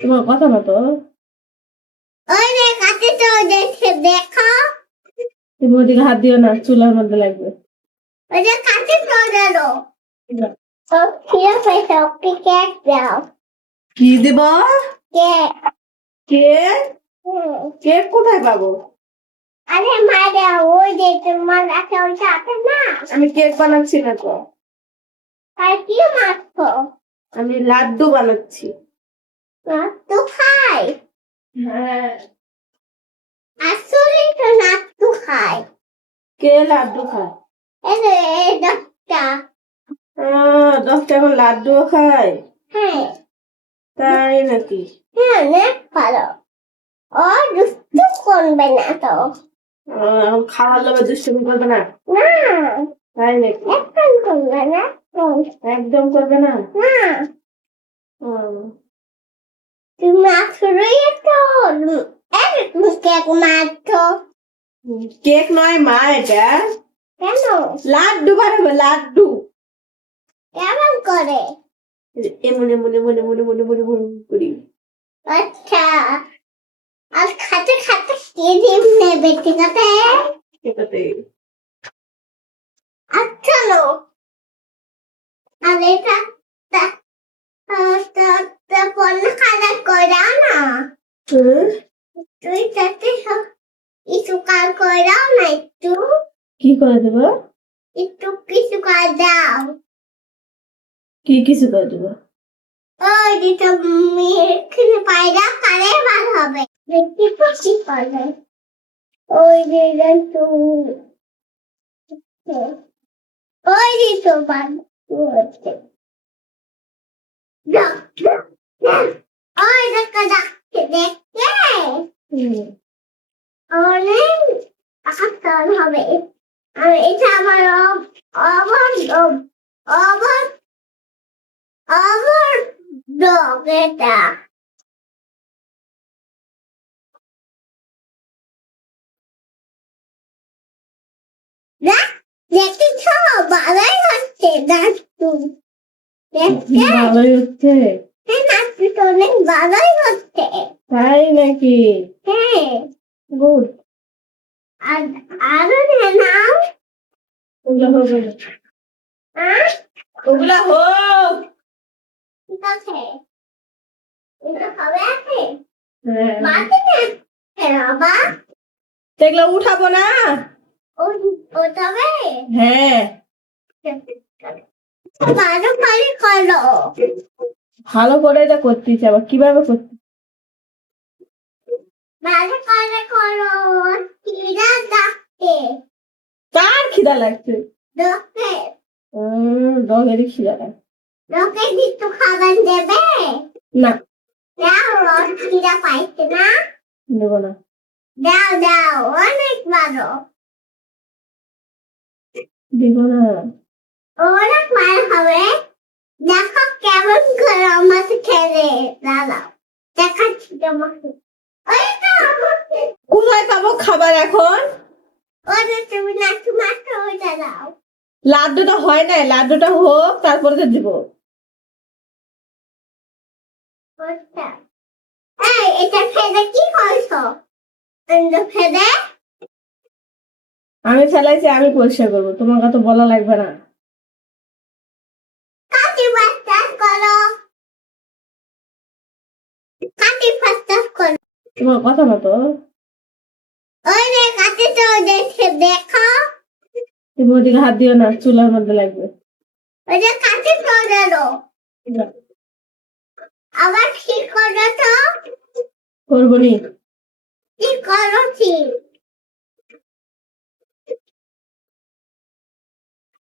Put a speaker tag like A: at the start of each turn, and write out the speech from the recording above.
A: তোমার কথা মতো
B: ওই যে কাছে তো দেখে দেখো।
A: তুমি ওদিকে হাত দিও না চুলার মধ্যে লাগবে।
B: ওই যে কাছে তো দেখো ও খিদে ওকে কেক দাও।
A: কি দিব?
B: কেক।
A: কেক? কেক কোথায় পাবো?
B: আরে মারে ওই যে তোমার কাছে ওইটা আছে না?
A: আমি কেক বানাচ্ছি না তো।
B: তাই কি মাখো
A: আমি লাড্ডু বানাচ্ছি।
B: নাট্টু খাই
A: হ্যাঁ।
B: আসলে তো খাই
A: কে লাড্ডু খায়
B: দশটা
A: দশটা এখন লাড্ডুও খায়
B: হ্যাঁ।
A: তাই নাকি?
B: হ্যাঁ অনেক ভালো ও দুষ্টু করবে না তো।
A: এখন খাওয়ার লোভে দুষ্টুমি করবে না?
B: না।
A: তাই নাকি?
B: এখন করবে না।
A: একদম করবে না?
B: না
A: হুম।
B: তুমি আসলেই তো এই তুমি কেক মারছো
A: কেক নয় মা এটা
B: কেন?
A: লাড্ডু বানাবে লাড্ডু।
B: কেমন করে?
A: এমন এমন এমন এমন এমন এমন এমন করি।
B: আচ্ছা আর খাতে খাতে কি ডিম নেবে ঠিক আছে?
A: সেটাতে
B: আচ্ছা লো আর এটা তা- তা- তা- তা পণ্য খাতা করে দাও না
A: হুম?
B: তুই তাতে কিছু কাজ করে দাও না একটু
A: কি করে দেবো
B: একটু কিছু কাজ দাও
A: কি কিছু করে দেবো
B: দিকে পায়রা কারে বার হবে দেখি তো কি করবে ওই যে তো ওই যে তো বার হচ্ছে ওই দেখা দেখতে
A: হুম।
B: অনেক আকার হবে এটা আমার অবর অবর অবর ডগ এটা দেখতে
A: হচ্ছে।
B: নাচু তো অনেক ভালোই হচ্ছে।
A: তাই নাকি?
B: হ্যাঁ।
A: গুড।
B: আর আরও নাও
A: ওগুলা হোক ওগুলা। হোক।
B: ঠিক আছে। এটা হবে আছে?
A: হ্যাঁ। উঠাবো না। হ্যাঁ।
B: করো
A: ভালো করে এটা করতেছি আবার কীভাবে করতে
B: ভালো করে করো কিরা ডাকতে
A: কার খিদা লাগছে? ডগেরই খিদা লাগছে।
B: কিছু খাবার দেবে?
A: না।
B: দাও ওর কিরা পাইছে না?
A: নেব না।
B: দাও দাও অনেক ভালো
A: দিব না।
B: অনেক ভালো হবে। দেখো করে আমাকে খেলে দেখাচ্ছি
A: কোথায় পাবো খাবার এখন? লাড্ডুটা হয় না লাড্ডুটা হোক, তারপরে তো দিব।
B: এটা কি
A: আমি ফেলাইছি, আমি পরিষ্কার করব তোমাকে তো বলা লাগবে না
B: কাটি ফাস্টাস করো কাটি ফাস্টাস কর।
A: তোমার কথা মতো?
B: ওই রে কাটি তো দেখে দেখো।
A: তুমি ওদিকে হাত দিও না চুলার মধ্যে লাগবে।
B: ওই যে কাটি তো আবার ঠিক করো তো?
A: করব নি।
B: কি করো ঠিক